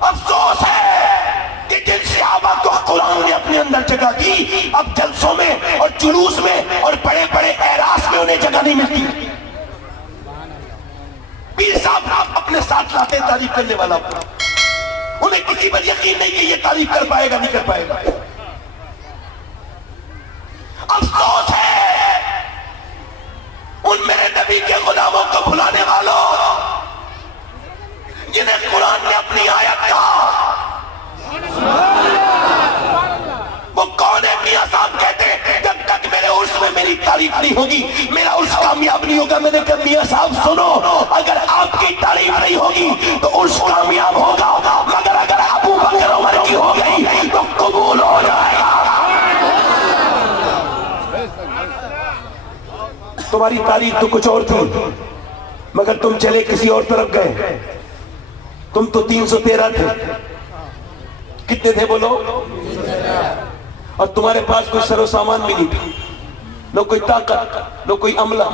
افسوس ہے کہ جن صحابہ کو قرآن نے اپنے اندر جگہ دی اب جلسوں میں اور جلوس میں اور بڑے بڑے اعراس میں انہیں جگہ نہیں ملتی. پیر صاحب اپنے ساتھ لاتے تعریف کرنے والا، انہیں کسی پر یقین نہیں کہ یہ تعریف کر پائے گا نہیں کر پائے گا. افسوس ہے ان میرے نبی کے غلاموں کو بھلانے والوں جنہیں قرآن نے اپنی آیت کہا. وہ کون ہے؟ میاں صاحب کہتے ہیں جب تک میرے عرس میں میری تعریف نہیں ہوگی میرا عرس کامیاب نہیں ہوگا. میں نے کہا میاں صاحب سنو، اگر آپ کی تعریف نہیں ہوگی تو عرس کامیاب ہوگا، مگر اگر ابو بکر عمر کی ہو گئی تو قبول ہو جائے گا. تمہاری تعریف تو کچھ اور تھی مگر تم چلے کسی اور طرف گئے. تم تو 313 تھے. کتنے تھے بولو؟ اور تمہارے پاس کوئی سر و سامان بھی نہیں تھی، نہ کوئی طاقت، نہ کوئی عملہ،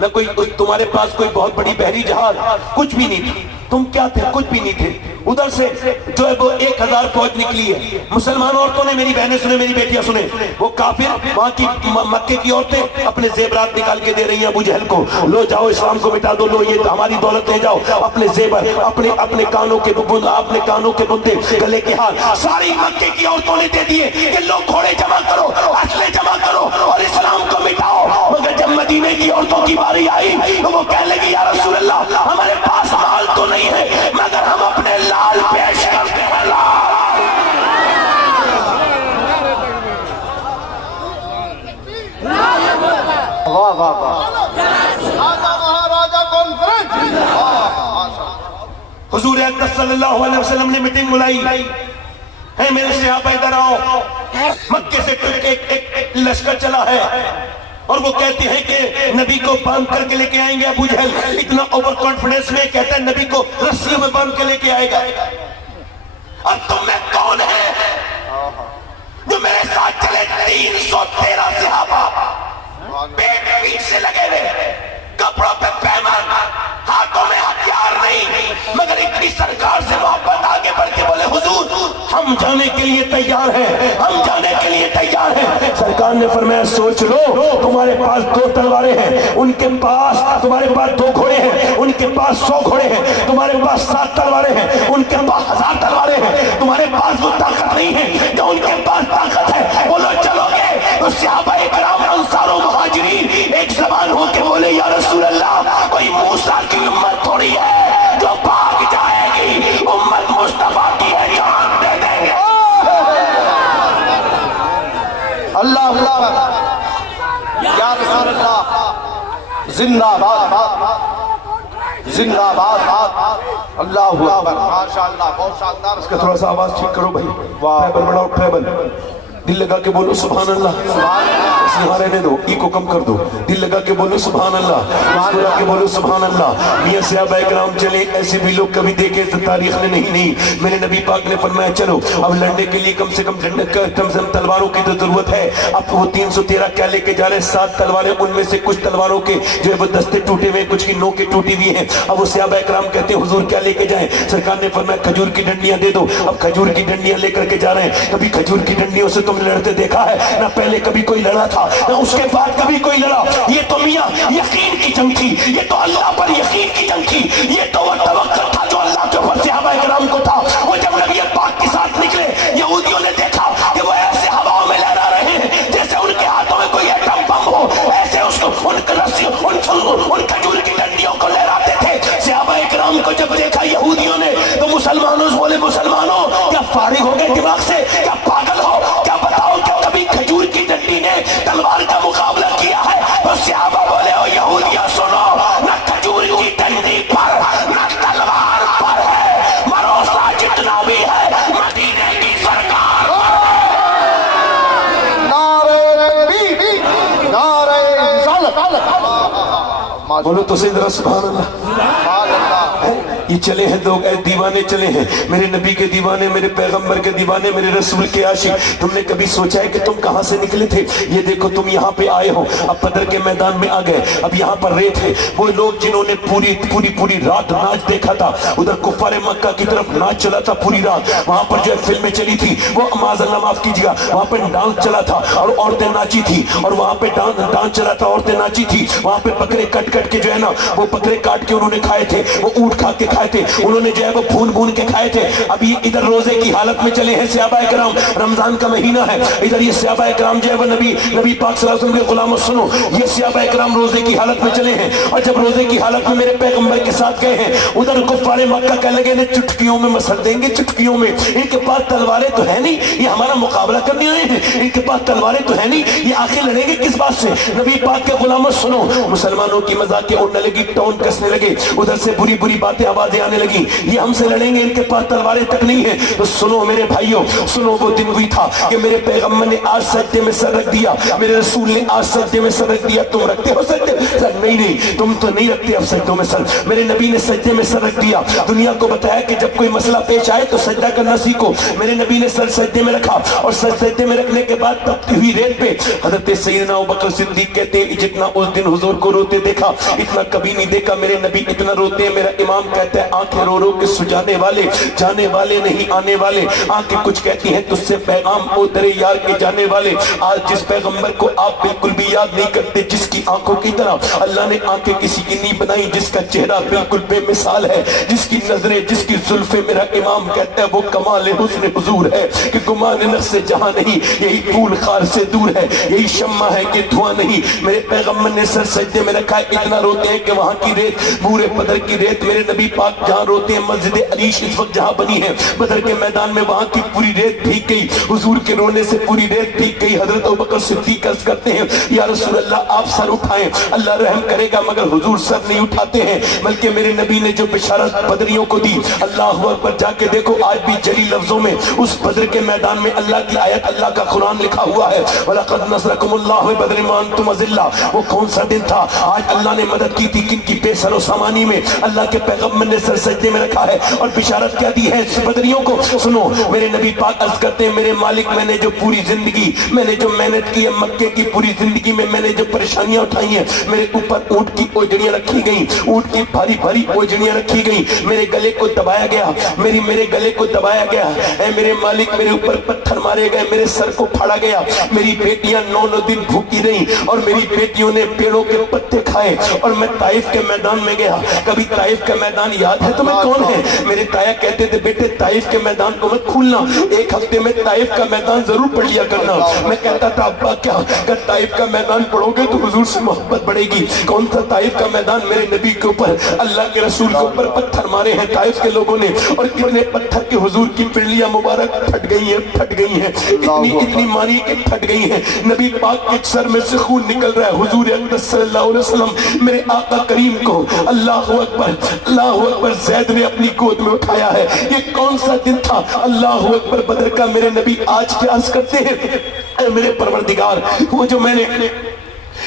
نہ کوئی تمہارے پاس کوئی بہت بڑی بحری جہاز، کچھ بھی نہیں تھی. تم کیا تھے؟ کچھ بھی نہیں تھے. ادھر سے جو ہے وہ 1000 فوج نکلی ہے. مسلمان عورتوں نے، میری بہنیں سنیں، میری بیٹیاں سنیں، وہ کافر وہاں کی مکے کی عورتیں اپنے زیورات نکال کے دے رہی ہیں ابو جہل کو، لو جاؤ اسلام کو مٹا دو، لو یہ ہماری دولت لے جاؤ، اپنے زیور، اپنے کانوں کے بندے، گلے کے ہار ساری مکے کی عورتوں نے دے دیے کہ لو گھوڑے جمع کرو، اسلحے جمع کرو اور اسلام کو مٹاؤ. مگر جب مدینے کی عورتوں کی باری آئی تو وہ کہنے لگی یا رسول اللہ ہمارے پاس مال تو نہیں ہے مگر ہم اپنے لال پیش کرتے ہیں. لال واہ واہ واہ، مہاراجا کانفرنس. حضور اکرم صلی اللہ علیہ وسلم نے میٹنگ بلائی ہے، میرے صحابہ ادھر آؤ. مکے سے ایک لشکر چلا ہے اور وہ کہتے ہیں کہ نبی کو باندھ کر کے لے کے آئیں گے. ابو جہل اتنا اوور کانفیڈنس میں کہتا ہے نبی کو رسیوں میں باندھ کے لے کے آئے گا. اور تم میں کون ہے جو میرے ساتھ چلے؟ 313 صحابہ پیٹ پیٹ سے لگے ہوئے، کپڑوں پہ پیمان، ہاتھوں میں ہتھیار نہیں، مگر اتنی سرکار سے محبت آگے بڑھ کے بولے حضور ہم جانے کے لیے تیار ہیں، ہم جانے کے لیے تیار ہیں. سرکار نے فرمایا سوچ لو، تمہارے پاس 2 تلواریں ہیں، ان کے پاس، تمہارے پاس 2 گھوڑے ہیں، ان کے پاس 100 گھوڑے ہیں، تمہارے پاس 7 تلواریں ہیں، ان کے پاس 1000 تلواریں ہیں، تمہارے پاس وہ طاقت نہیں ہے جو ان کے پاس طاقت ہے. بولو چلو گے؟ تو صحابہ اکرام انصار و مہاجرین ایک زبان ہو کے بولے یا رسول اللہ کوئی موسیٰ کی امت تھوڑی ہے جو بھاگ جائے گی، امت مصطفیٰ کی ہے، جان دے دیں گے. اللہ اللہ یا رسول اللہ، زندہ باد، زندہ باد. اللہ اکبر، ماشاءاللہ، بہت شاندار. اس کا تھوڑا سا آواز ٹھیک کرو بھائی، ٹریبل بڑھاؤ، ٹریبل. دل لگا کے بولو سبحان اللہ. اس نے رہنے دو، ای کو کم کر دو. دل لگا کے بولو سبحان اللہ، مسکرا کے بولو سبحان اللہ. میاں صحابہ اکرام چلے، ایسے بھی لوگ کبھی دیکھے تاریخ نے نہیں. میرے نبی پاک نے فرمایا چلو اب لڑنے کے لیے کم سے کم تلواروں کی تو ضرورت ہے. اب وہ 313 کیا لے کے جا رہے ہیں؟ 7 تلواریں. ان میں سے کچھ تلواروں کے جو ہے وہ دستے ٹوٹے ہوئے، کچھ کی نوکیں ٹوٹی ہوئی ہیں. اب وہ صحابہ اکرام کہتے ہیں حضور کیا لے کے جائیں؟ سرکار نے فرمایا کھجور کی ڈنڈیاں دے دو. اب کھجور کی ڈنڈیاں لے کر کے جا رہے ہیں. کبھی کھجور کی ڈنڈیوں سے تم لڑتے دیکھا ہے؟ نہ پہلے کبھی کوئی لڑا تھا نہ اس کے بعد کبھی کوئی لڑا. یہ تو میاں یقین کی جنگ تھی، یہ تو اللہ پر یقین کی جنگ تھی، یہ تو وہ توکل تھا جو اللہ کے اوپر صحابہ اکرام کو تھا. وہ جب نبی پاک کے ساتھ نکلے یہودیوں نے دیکھا کہ وہ ایسے ہواؤں میں لہرا رہے ہیں جیسے ان کے ہاتھوں میں کوئی ایٹم بم ہو، ایسے اس کو ان کھجور کی ڈنڈیوں کو لہراتے تھے. صحابہ اکرام کو جب دیکھا یہودیوں نے تو مسلمانوں سے بولے مسلمانوں کیا فارغ ہو گئے دماغ سے؟ کیا پاگل ہو؟ کیا بتاؤ کہ کبھی کھجور کی ڈنڈی نے تلوار کا مقابلہ کیا ہے؟ تو صحابہ بولے او یہودیاں سنو، نہ کھجور کی ڈنڈی پر نہ تلوار پر ہے بھروسہ جتنا بھی ہے مدینے کی سرکار. نعرہ تکبیر، نعرہ رسالت. بولو تو صحیح ذرا سبحان اللہ. سبحان اللہ. ये चले हैं लोग दीवाने चले हैं, मेरे नबी के दीवाने, मेरे पैगंबर के दीवाने, मेरे रसूल के आशिक। तुमने कभी सोचा है कि तुम कहां से निकले थे? ये देखो तुम यहाँ पे आए हो, अब बदर के मैदान में आ गए, अब यहाँ पर रेत है। वो लोग जिन्होंने पूरी रात नाच देखा था, उधर कुफारे मक्का की तरफ नाच चला था पूरी रात, वहां पर जो फिल्में चली थी, वो माज़अल्लाह माफ कीजिएगा, वहां पे डांस चला था और औरतें नाची थी, और वहां पे डांस चला था, औरतें नाची थी। वहां पे बकरे कट के जो है ना, वो बकरे काट के उन्होंने खाए थे, वो ऊंट खा के खाए थे, उन्होंने जो है वो भून के खाए थे। अभी इधर रोजे की हालत में चले हैं सहाबा कराम, रमजान का महीना है, इधर ये सहाबा कराम जो है वो नबी पाक सल्लल्लाहु अलैहि वसल्लम के गुलामों, सुनो, ये सहाबा कराम रोजे की हालत में चले हैं, और जब रोजे की हालत में मेरे पैगंबर के साथ गए हैं, उधर कुफारे मक्का कहने लगे ने चुटकियों में मसल देंगे, चुटकियों में, इनके पास तलवारें तो है नहीं, ये हमारा मुकाबला करने आए हैं, इनके पास तलवारें तो है नहीं, ये आखिर लड़ेंगे किस बात से? नबी पाक के गुलामों सुनो, मुसलमानों की मजाक उड़ने लगी, टोन कसने लगे, उधर से बुरी बातें आवाजें आने लगी, ये हमसे लड़ेंगे, इनके पास तलवारें तक नहीं है। तो सुनो मेरे भाइयों, सुनो, वो दिन हुई था कि मेरे पैगंबर ने आज सजदे में सर रख दिया, मेरे रसूल ने आज सजदे में सर रख दिया। तुम रखते हो सजदे सर? नहीं, तुम तो नहीं रखते अब सजदों में सर। मेरे नबी ने सजदे में सर रख दिया, दुनिया को बताया कि जब कोई मसला पेश आए तो सजदा करना सीखो। मेरे नबी ने सर सजदे में रखा, और सर सजदे में रखने के बाद तपती हुई रेत पे हजरत सैयदना अबू बकर सिद्दीक कहते हैं, जितना उस दिन हुजूर को रोते देखा, इतना कभी नहीं देखा मेरे नबी इतना रोते हैं। मेरा इमाम कहता है, आंखें रो के सुजाने वाले, जाने वाले नहीं आने वाले, आंखें कुछ कहती हैं तुझसे पैगाम ओ तेरे यार के जाने वाले। आज जिस पैगंबर को आप बिल्कुल भी याद नहीं करते, जिसकी आंखों की तरह अल्लाह ने आंखें किसी की नहीं बनाई, जिसका चेहरा बिल्कुल बेमिसाल है, जिसकी नजरें, जिसकी जुल्फे, मेरा इमाम कहता है वो कमाल हुस्न हुजूर है कि गुमान नफ्स से जहां नहीं, यही फूल खार से दूर है, यही शम्मा है कि धुआं नहीं। मेरे पैगंबर ने सर सजदे में रखा है, इतना रोते हैं कि वहां की रेत, पूरे बदर की रेत, मेरे नबी पाक जहां रोते हैं, मस्जिद अलीश इस वक्त जहां बनी है बदर के मैदान में, वहां की पूरी रेत भीग गई, हुजूर के रोने से पूरी रेत भीग गई। हजरत अबू बकर सिद्दीक अर्ज करते हैं, या रसूल अल्लाह आप सर उठाएं, अल्लाह रहम करेगा, मगर हुजूर सर नहीं उठाते हैं, बल्कि मेरे नबी ने जो बिशारत बदरियों को दी, अल्लाह अकबर, जाके देखो आज भी जली लफ्जों में उस बदर के मैदान में अल्लाह की आयत, अल्लाह का कुरान लिखा हुआ है, वलक़द नसरकुमुल्लाहु बदर में अंतुम अज़िल्ला। वो कौन सा दिन था? आज अल्लाह ने मदद की थी किनकी? बेसर और सामानी में। अल्लाह के पैगंबर ने सर सजदे में रखा है और बिशारत क्या दी है बदरियों को? सुनो, मेरे नबी पाक अर्ज करते हैं, मेरे मालिक, मैंने जो पूरी जिंदगी, मैंने जो मेहनत की है मक्के की पूरी जिंदगी में, मैंने जो परेशानियां उठाई हैं, मेरे ऊपर ऊंट की ओजड़ियां रखी गई, ऊंट की भारी भारी ओजड़ियां रखी गई, मेरे गले को दबाया गया, मेरे गले को दबाया गया, ऐ मेरे मालिक, मेरे ऊपर पत्थर मारे गए, मेरे सर को फाड़ा गया, मेरी बेटियां 9 दिन भूखी रही, और मेरी बेटियों ने पेड़ों के पत्ते खाए, और मैं ताइफ के मैदान में गया। कभी ताइफ का मैदान याद है तुम्हें कौन है? मेरे ताया कहते थे, बेटे ताइफ के मैदान को मत भूलना, एक हफ्ते में ताइफ का मैदान जरूर पढ़ लिया करना। मैं कहता था, अब्बा क्या अगर ताइफ का मैदान पढ़ोगे तो हुजूर से मोहब्बत बढ़ेगी। कौन सा ताइफ का मैदान? मेरे नबी के ऊपर, अल्लाह के रसूल के ऊपर पत्थर मारे हैं ताइफ के लोगों ने, और कितने पत्थर के हुजूर की पिंडलियां मुबारक फट गई हैं, इतनी मारी कि फट गई हैं। नबी पाक के सर में से खून निकल रहा है। हुजूर अक़दस सल्लल्लाहु अलैहि वसल्लम, मेरे आका करीम को अल्लाहु अकबर ज़ैद ने अपनी गोद में उठाया है। ये कौन सा दिन था? अल्लाहु अकबर बदर का। मेरे नबी आज क्या अर्ज करते हैं, मेरे परवरदिगार, वो जो मैंने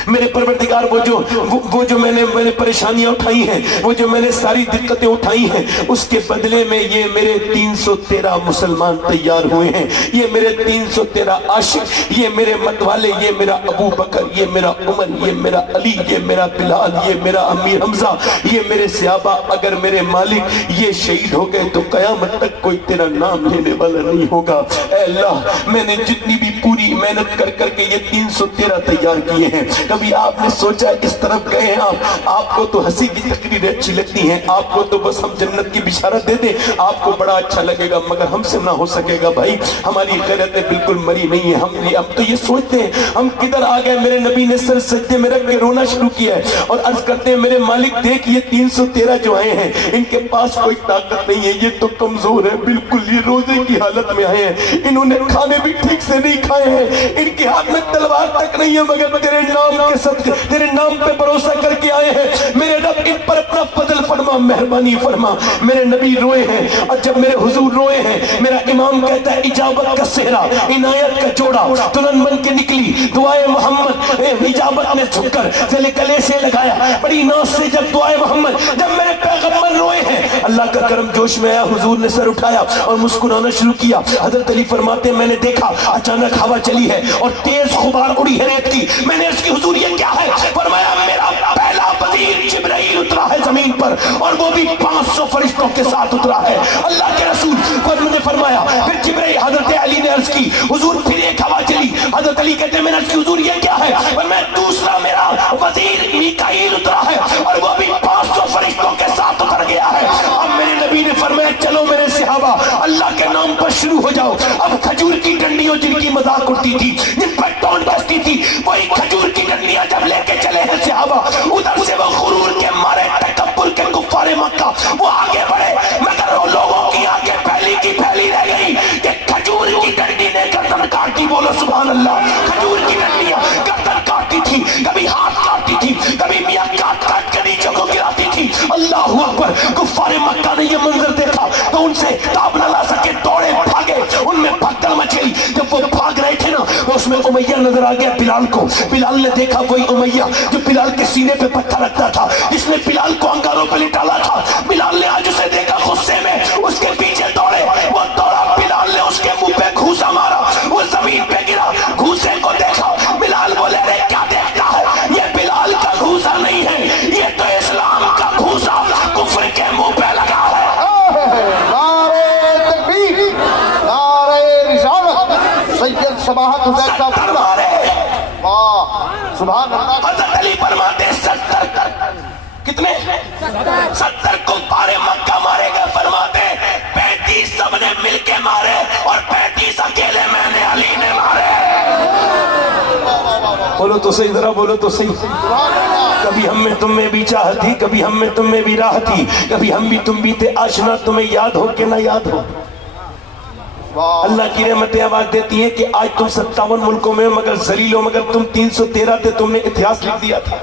मेरे परवरदिगार, वो जो मैंने परेशानियां उठाई हैं, वो जो मैंने सारी दिक्कतें उठाई हैं, उसके बदले में ये मेरे 313 मुसलमान तैयार हुए हैं, ये मेरे 313 आशिक, ये मेरे मतवाले, ये मेरा अबू बकर, ये मेरा उमर, ये मेरा अली, ये मेरा बिलाल, ये मेरा अमीर हमजा, ये मेरे सहाबा। अगर मेरे मालिक ये शहीद हो गए तो कयामत तक कोई तेरा नाम लेने वाला नहीं होगा। ऐ अल्लाह, मैंने जितनी भी पूरी मेहनत कर करके ये 313 तैयार किए हैं, कभी आपने सोचा इस तरफ गए हैं आपको तो हंसी की तकरीरें अच्छी लगती हैं, आपको तो बस हम जन्नत की बिशारत दे दें, आपको बड़ा अच्छा लगेगा, मगर हमसे ना हो सकेगा भाई। हमारी गैरतें बिल्कुल मरी नहीं है। हम तो ये सोचते हैं हम किधर आ गए। मेरे नबी ने सर सजदे में रख के रोना शुरू किया है और अर्ज करते हैं, मेरे मालिक देख, ये 313 जो आए हैं, इनके पास कोई ताकत नहीं है, ये तो कमजोर है बिल्कुल, ये रोजे की हालत में आए हैं, इन्होंने खाने भी ठीक से नहीं खाए हैं, इनके हाथ में तलवार तक नहीं है, मगर तेरे नाम نام کے صدقے تیرے نام پہ بھروسہ کر کے آئے ہیں میرے رب ان پر اپنا فضل فرما مہربانی فرما. میرے نبی روئے ہیں اور جب میرے حضور روئے ہیں میرا امام کہتا ہے اجابت کا صحرا عنایت کا جوڑا دلہن بن کے نکلی دعائے محمد اجابت نے جھک کر ذیل گلے سے لگایا بڑی ناز سے جب دعائے محمد جب میرے پیغمبر روئے ہیں اللہ کا کرم جوش میں آیا حضور نے سر اٹھایا اور مسکرانا شروع کیا. حضرت علی فرماتے ہیں میں نے دیکھا اچانک ہوا چلی ہے اور تیز غبار اڑی ہے ریت کی. میں نے اس کی حضور یہ کیا ہے؟ فرمایا میرا پہلا وزیر جبرائیل اترا ہے زمین پر اور وہ بھی 500 فرشتوں کے ساتھ اترا ہے. اللہ کے رسول نے فرمایا پھر جبرائیل حضرت علی نے عرض کی حضور پھر ایک ہوا چلی. حضرت علی کہتے ہیں میں نے عرض کی حضور یہ کیا ہے؟ فرمایا دوسرا میرا وزیر میکائیل اترا ہے اور وہ بھی 500 فرشتوں کے ساتھ اتر گیا ہے. اب میرے نبی نے فرمایا چلو میرے صحابہ اللہ کے نام پر شروع ہو جاؤ. اب کھجور کی ڈنڈیوں جن کی مذاق اڑتی تھی جن پر ٹون بجتی تھی وہی کھجور کی ڈنڈیاں جب لے کے چلے ہیں صحابہ ادھر سے وہ غرور کے مارے تکبر کے کفار مکہ وہ آگے بڑھے مگر وہ لوگوں کی آگے پھیلی کی پھیلی رہ گئی کہ کھجور کی ڈنڈی نے گردن کاٹی. بولو سبحان اللہ. کھجور کی ڈنڈیاں گردن کاٹتی تھی کبھی ہاتھ کاٹتی تھی کبھی میاں کاٹ کاٹ کے نیچے کو گراتی تھی. اللہ اکبر. کفار مکہ نے یہ منظر دیکھا تو ان سے تاب نہ لا سکے دوڑے بھاگے ان میں بھگدڑ مچ گئی. جب وہ بھاگ رہے تھے نا اس میں امیہ نظر آ گیا بلال کو. بلال نے دیکھا وہی امیہ جو بلال کے سینے پہ پتھر رکھتا تھا جس نے بلال کو انگاروں پہ لٹالا تھا. بلال نے آج اسے دیکھا غصے میں اس کے پیچھے دوڑے وہ دوڑا. بلال نے اس کے منہ پہ گھوسا مارا وہ زمین پہ گرا. گھوسے کو دیکھا بلال بولے رے کیا دیکھتا ہے یہ بلال کا گھوسا نہیں ہے یہ تو اسلام کا گھوسا کفر کے منہ پہ لگا ہے. نعرہ تکبیر نعرہ رسالت سید سماحت حسین صاحب واہ سبحان اللہ. حضرت علی فرماتے 70 کتنے 70 کفار مکہ مارے گئے. فرماتے 35 سب نے مل کے مارے اور 35 اکیلے میں نے علی نے مارے. بولو تو صحیح ذرا بولو تو صحیح. کبھی ہم میں تم میں بھی چاہت تھی کبھی ہم میں تم میں بھی راہ تھی کبھی ہم بھی تم بھی تھے آشنا تمہیں یاد ہو کہ نہ یاد ہو. اللہ کی رحمتیں آواز دیتی ہیں کہ آج تم 57 ملکوں میں مگر ذلیل ہو مگر تم 313 تھے تم نے اتہاس لکھ دیا تھا.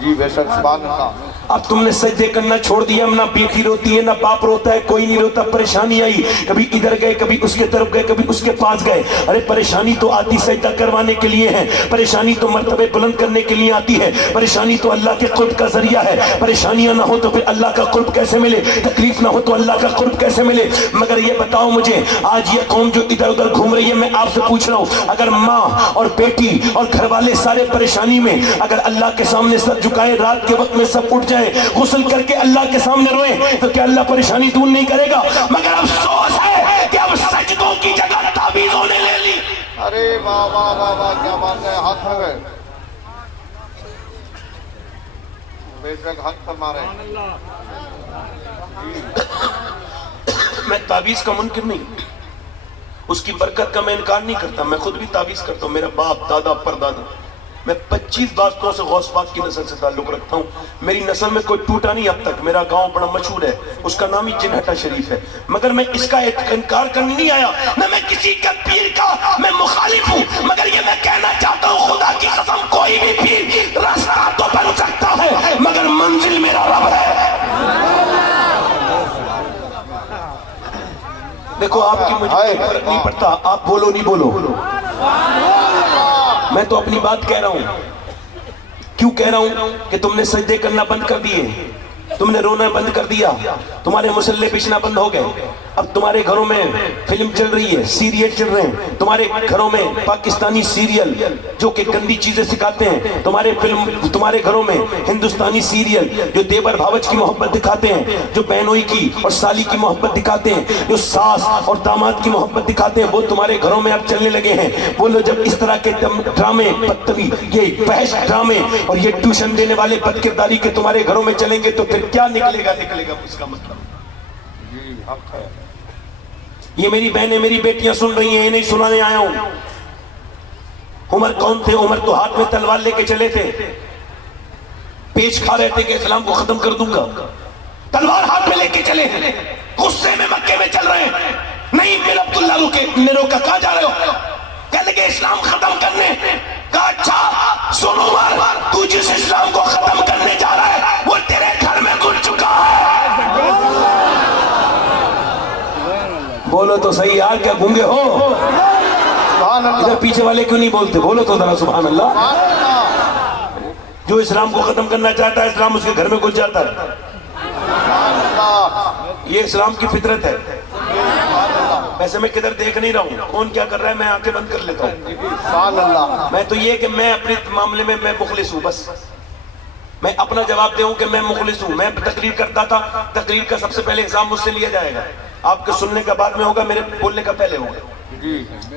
جی بے شک سبحان اللہ. اب تم نے سجدے کرنا چھوڑ دیا. نہ بیٹی روتی ہے نہ باپ روتا ہے کوئی نہیں روتا. پریشانی آئی کبھی ادھر گئے کبھی اس کے طرف گئے کبھی اس کے پاس گئے. ارے پریشانی تو آتی سجدہ کروانے کے لیے ہے. پریشانی تو مرتبے بلند کرنے کے لیے آتی ہے. پریشانی تو اللہ کے قرب کا ذریعہ ہے. پریشانیاں نہ ہو تو پھر اللہ کا قرب کیسے ملے؟ تکلیف نہ ہو تو اللہ کا قرب کیسے ملے؟ مگر یہ بتاؤ مجھے آج یہ قوم جو ادھر ادھر گھوم رہی ہے میں آپ سے پوچھ رہا ہوں اگر ماں اور بیٹی اور گھر والے سارے پریشانی میں اگر اللہ کے سامنے سر جھکائے رات کے وقت میں سب اٹھ جائے غسل کر کے اللہ کے سامنے روئے تو کیا اللہ پریشانی دور نہیں کرے گا؟ مگر افسوس ہے کہ اب سجدوں کی جگہ تعویذوں نے لے لی. ارے واہ واہ واہ واہ کیا بات ہے. ہاتھ پہ گئے بے شک ہاتھ پر مارے. میں تعویذ کا منکر نہیں اس کی برکت کا میں انکار نہیں کرتا. میں خود بھی تعویذ کرتا ہوں. میرا باپ دادا پردادا میں 25 بارتوں سے غوث پاک کی نسل سے تعلق رکھتا ہوں. میری نسل میں کوئی ٹوٹا نہیں اب تک. میرا گاؤں بڑا مشہور ہے اس کا نام ہی جنہٹا شریف ہے. مگر میں اس کا انکار کرنے نہیں آیا نہ میں کسی کا پیر کا میں مخالف ہوں. مگر یہ میں کہنا چاہتا ہوں خدا کی قسم کوئی بھی پیر راستہ تو بن سکتا ہے مگر منزل میرا رب ہے. دیکھو آپ کی مجھے فرق نہیں پڑتا. آپ بولو نہیں بولو میں تو اپنی بات کہہ رہا ہوں. کیوں کہہ رہا ہوں کہ تم نے سجدے کرنا بند کر دیے تم نے رونا بند کر دیا تمہارے مسلح بچنا بند ہو گئے. اب تمہارے گھروں میں فلم چل رہی ہے سیریل چل رہے ہیں. تمہارے گھروں میں پاکستانی سیریل جو کہ گندی چیزیں سکھاتے ہیں. تمہارے گھروں میں ہندوستانی سیریل جو دیور بھاوج کی محبت دکھاتے ہیں جو بہنوئی کی اور سالی کی محبت دکھاتے ہیں جو ساس اور داماد کی محبت دکھاتے ہیں وہ تمہارے گھروں میں اب چلنے لگے ہیں. بولو جب اس طرح کے ڈرامے بدتمیز یہ بحث ڈرامے اور یہ ٹیوشن دینے والے بد کرداری کے تمہارے گھروں میں چلیں گے تو پھر کیا نکلے گا اس کا مطلب. جی حق ہے. یہ میری بہنیں میری بیٹیاں سن رہی ہیں یہ نہیں سنانے آیا ہوں. عمر کون تھے؟ عمر تو ہاتھ میں تلوار لے کے چلے تھے. پیچ کھا رہے تھے کہ اسلام کو ختم کر دوں گا. تلوار ہاتھ میں لے کے چلے ہیں. غصے میں مکے میں چل رہے ہیں. نہیں بن عبداللہ نے روکا کہاں جا رہے ہو؟ کہنے لگے اسلام ختم کرنے. کہا اچھا سنو عمر बोलो तो सही यार, क्या गूंगे हो? सुभान इधर अल्लाह पीछे वाले क्यों नहीं बोलते? बोलो तो जरा सुभान अल्लाह। सुभान अल्लाह जो इस्लाम को खत्म करना चाहता है, इस्लाम उसके घर में घुस जाता है। सुभान अल्लाह ये इस्लाम की फितरत है। सुभान अल्लाह वैसे मैं किधर देख नहीं रहा हूँ, कौन क्या कर रहा है, मैं आंखें बंद कर लेता हूँ। सुभान अल्लाह मैं तो ये कि मैं अपने मामले में मैं मुखलिस हूँ, बस मैं अपना जवाब दूं कि मैं मुखलिस हूँ। मैं तकरीर करता था, तकरीर का सबसे पहले हिसाब मुझसे लिया जाएगा। आपके सुनने का बाद में होगा, मेरे बोलने का पहले होगा।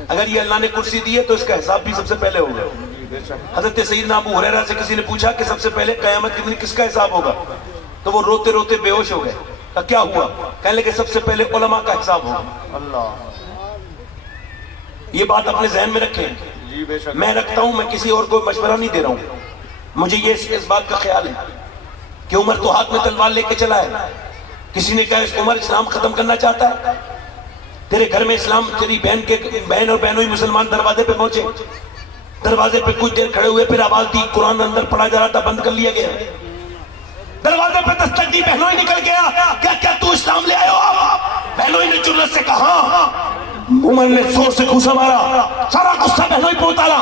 अगर ये अल्लाह ने कुर्सी दी है तो इसका हिसाब भी सबसे पहले होगा। हजरत सईदना अबू हुरैरा से किसी ने पूछा कि सबसे पहले क़यामत के दिन किसका हिसाब होगा, तो वो रोते रोते बेहोश हो गए। तो क्या हुआ? कहने लगे सबसे पहले उलमा का हिसाब होगा। अल्लाह ये बात अपने जहन में रखें। जी बेशक मैं रखता हूं, मैं किसी और को मशवरा नहीं दे रहा हूं। मुझे ये इस बात का ख्याल है कि उमर तो हाथ में तलवार लेके चला है। किसी ने कहा उमर इस्लाम खत्म करना चाहता है, तेरे घर में इस्लाम, तेरी बहन और बहनों ही मुसलमान दरवाजे पे पहुंचे। दरवाजे पे कुछ देर खड़े हुए, फिर आवाज दी, कुरान अंदर पढ़ा जा रहा था, बंद कर लिया गया। दरवाजे पे दस्तक दी, बहनों ही निकल गया, क्या क्या तू इस्लाम ले आयो आप? बहनों ने जुर्रत से कहा। उमर ने जोर से घूसा मारा, सारा गुस्सा बहनों ही पे उतारा।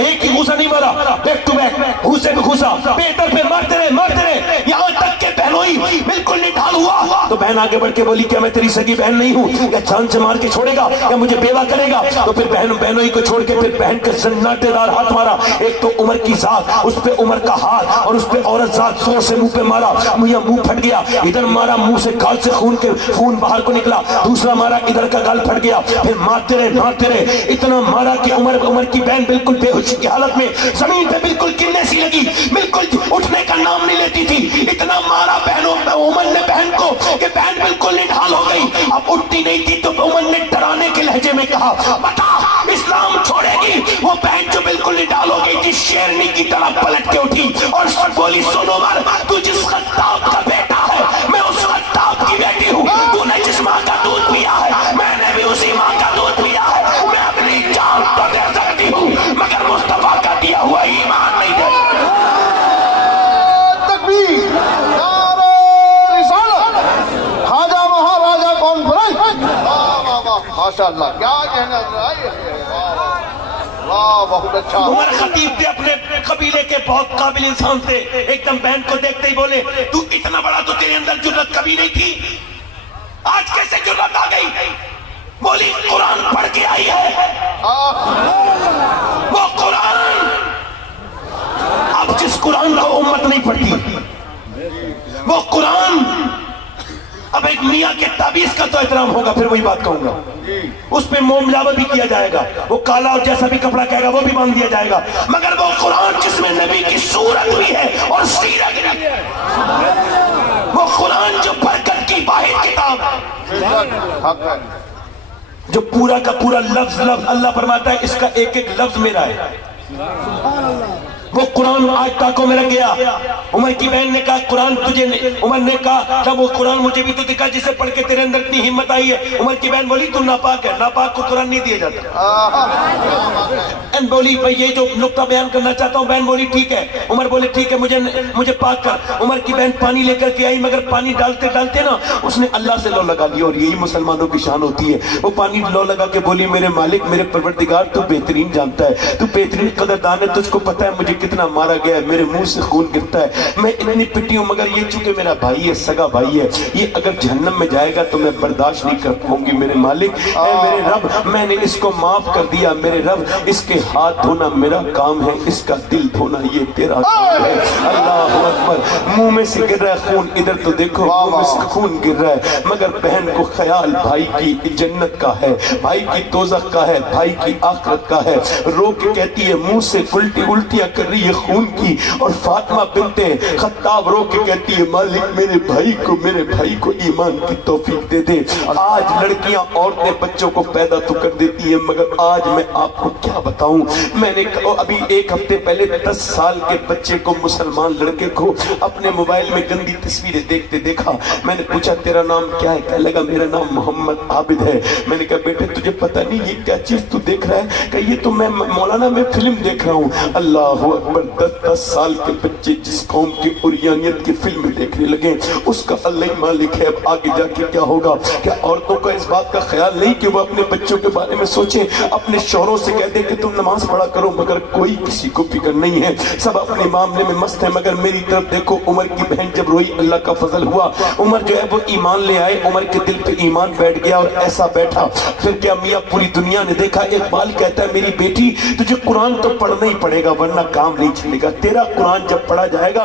एक ही घूसा नहीं मारा, बैक टू बैक घूसे पे घूसा, पेटर पे मारते रहे, यहाँ तक के बहनों ही बिल्कुल निढाल हुआ। तो बहन आगे बढ़ के बोली, क्या मैं तेरी सगी बहन नहीं हूँ? या जान से मार के छोड़ेगा या मुझे बेवा करेगा? तो फिर बहनों ही को छोड़ के फिर बहन के सन्नाटेदार हाथ मारा। एक तो उमर की जात, उस पे उमर का हाथ, और उस पे औरत जात जोर से मुंह पे मारा। मुंह फट गया, इधर मारा, मुंह से गाल से खून बाहर को निकला। दूसरा मारा, इधर का गाल फट गया। फिर मारते रहे, इतना मारा कि उमर की बहन बिल्कुल बेहोशी की हालत में जमीन पे बिल्कुल गिरने सी लगी, बिल्कुल उठने का नाम नहीं लेती थी। इतना मारा उमर ने बहन को कि बहन बिल्कुल निढाल हो गई, अब उठती नहीं थी। तो उमर ने डराने के लहजे में कहा, बता इस्लाम छोड़ेगी? वो बहन जो बिल्कुल निढाल हो गई थी, शेरनी की तरह पलट के उठी और बोली, सुन उमर, तू जिस खत्ताब का बेटा है, मैं उस खत्ताब की बेटी हूँ। तूने जिस माँ का दूध पिया है, मैंने भी उसी माँ का दूध पिया है। मैं अपनी जान तो दे सकती हूँ, मगर मुस्तफा का दिया हुआ ईमान नहीं दे। तकबीर, नारे रिसालत, खाजा महाराजा कॉन्फ्रेंस। वाह वाह वाह, माशाअल्लाह, क्या कहना चाहिए। वाह वाह, बहुत अच्छा। उमर खतीब थे, अपने कबीले के बहुत काबिल इंसान थे। एकदम बहन को देखते ही बोले, तू इतना बड़ा, तो तेरे अंदर जुर्रत कभी नहीं थी, आज कैसे जुर्रत आ गई? बोली, कुरान पढ़ के आई है। वो कुरान, अब जिस कुरान को उम्मत नहीं पढ़ती, वो कुरान, अब एक मियाँ के ताबीज का तो एहतराम होगा। फिर वही बात कहूंगा, उस पे मोमजावा भी किया जाएगा, वो काला और जैसा भी कपड़ा कहेगा वो भी बांध दिया जाएगा। मगर वो कुरान जिसमें नबी की सूरत भी है और सीरत भी है, वो कुरान जो बरकत की वाहिद किताब, हक है, जो पूरा का पूरा लफ्ज अल्लाह फरमाता है, इसका एक एक लफ्ज मेरा है। वो कुरान आज ताकों में रख गया। उमर की बहन ने कहा, कुरान तुझे नहीं। उमर ने कहा, जब वो कुरान मुझे भी तो दिखा जिसे पढ़ के तेरे अंदर इतनी हिम्मत आई है। उमर की बहन बोली, तू नापाक है, नापाक को कुरान नहीं दिया जाता। बहन बोली, भाई ये जो नुक्ता बयान करना चाहता हूँ। बहन बोली, ठीक है। उमर बोले, ठीक है, मुझे पाक कर। उमर की बहन पानी लेकर के आई, मगर पानी डालते डालते ना उसने अल्लाह से लो लगा लिया, और यही मुसलमानों की शान होती है। वो पानी लो लगा के बोली, मेरे मालिक, मेरे परवरदिगार, तू बेहतरीन जानता है, तू बेहतरीन कदरदान है, तुझको पता है मुझे कितना मारा गया है, मेरे मुंह से खून गिरता है, मैं इतनी पिटी हूं, मगर ये चूंकि मेरा भाई है, सगा भाई है, ये अगर जहन्नम में जाएगा तो मैं बर्दाश्त नहीं कर पाऊंगी। मेरे मालिक, मेरे रब, मैंने इसको माफ कर दिया। मेरे रब, इसके हाथ धोना मेरा काम है, इसका दिल धोना ये तेरा काम है। अल्लाह अकबर। मुंह में से गिर रहा है खून, इधर तो देखो, मुंह में से खून गिर रहा है, मगर बहन को ख्याल भाई की जन्नत का है, भाई की दोज़ख का है, भाई की आखिरत का है। रो के कहती है, मुंह से उल्टियां कर रही है खून की। और फातिमा बिनते खत्ताब रो के कहती है, मालिक, मेरे भाई को ईमान की तौफीक दे दे। आज लड़कियां, औरतें बच्चों को पैदा तो कर देती है, मगर आज मैं आपको क्या बताऊं, मैंने अभी एक हफ्ते पहले 10 साल के बच्चे को, मुसलमान लड़के को, अपने मोबाइल में गंदी तस्वीरें देखते देखा। मैंने पूछा, तेरा नाम क्या है? कहने लगा, मेरा नाम मोहम्मद आबिद है। मैंने कहा, बेटे तुझे पता नहीं ये क्या चीज तू देख रहा है? कि ये तो मैं मौलाना में फिल्म देख रहा हूँ। अल्लाह अकबर 10-10 साल के बच्चे जिस कौम की उरियानियत की फिल्म देखने लगे उसका अल्लाह ही मालिक है। अब आगे जाके क्या होगा? क्या औरतों का इस बात का ख्याल नहीं कि वो अपने बच्चों के बारे में सोचे, अपने शौहरों से कहते कि तुम नमाज पढ़ा करो, मगर कोई किसी को फिक्र नहीं है, सब अपने मामले में मस्त है। मगर मेरी तरफ देखो, उमर की बहन जब रोई अल्लाह का फजल हुआ, उमर जो है वो ईमान ले आए, उमर के दिल पे ईमान बैठ गया और ऐसा बैठा। फिर क्या मियाँ पूरी दुनिया ने देखा, इकबाल कहता है मेरी बेटी तुझे कुरान तो पढ़ना ही पड़ेगा वरना काम नहीं चलेगा, तेरा कुरान जब पढ़ा जाएगा